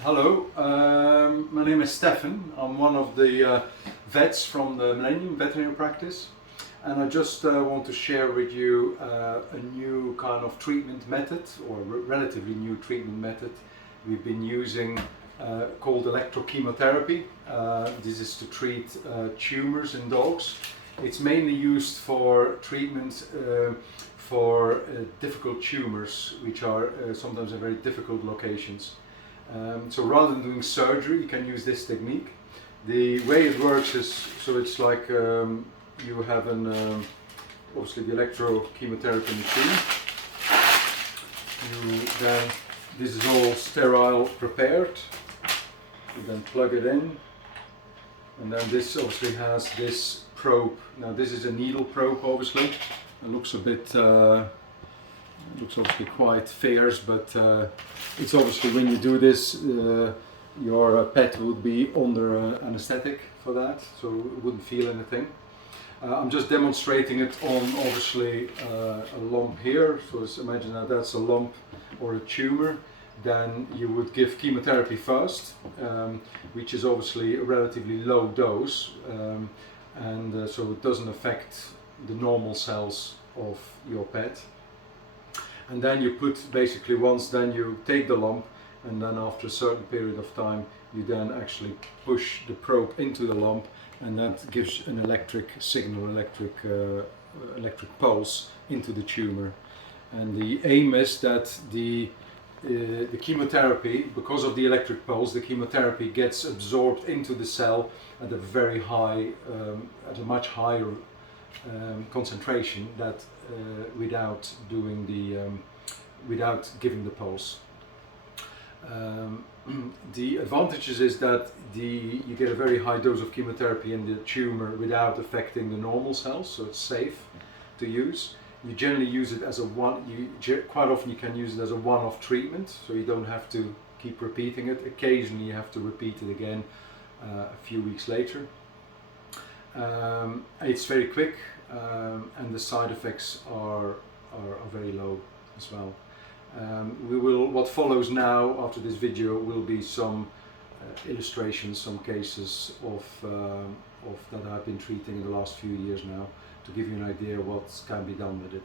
Hello, my name is Stefan. I'm one of the vets from the Millennium Veterinary Practice, and I just want to share with you a new kind of treatment method, or relatively new treatment method we've been using called electrochemotherapy. This is to treat tumors in dogs. It's mainly used for treatment for difficult tumors, which are sometimes in very difficult locations. So rather than doing surgery, you can use this technique. The way it works is, so it's like you have obviously the electrochemotherapy machine. This is all sterile prepared. You then plug it in, and then this obviously has this probe. Now this is a needle probe, obviously. It looks a bit looks obviously quite fierce, but it's obviously when you do this, your pet would be under anesthetic for that, so it wouldn't feel anything. I'm just demonstrating it on obviously a lump here, so imagine that that's a lump or a tumor. Then you would give chemotherapy first, which is obviously a relatively low dose, and so it doesn't affect the normal cells of your pet. And then you put basically then you take the lump, and then after a certain period of time you then actually push the probe into the lump, and that gives an electric signal, electric pulse into the tumor. And the aim is that the chemotherapy, because of the electric pulse, the chemotherapy gets absorbed into the cell at a very high, at a much higher concentration that without giving the pulse. The advantages is that you get a very high dose of chemotherapy in the tumor without affecting the normal cells, so it's safe to use. You generally use it as quite often you can use it as a one-off treatment, so you don't have to keep repeating it. Occasionally you have to repeat it again a few weeks later. It's very quick, and the side effects are very low as well. What follows now after this video will be some illustrations, some cases of that I've been treating in the last few years now, to give you an idea what can be done with it.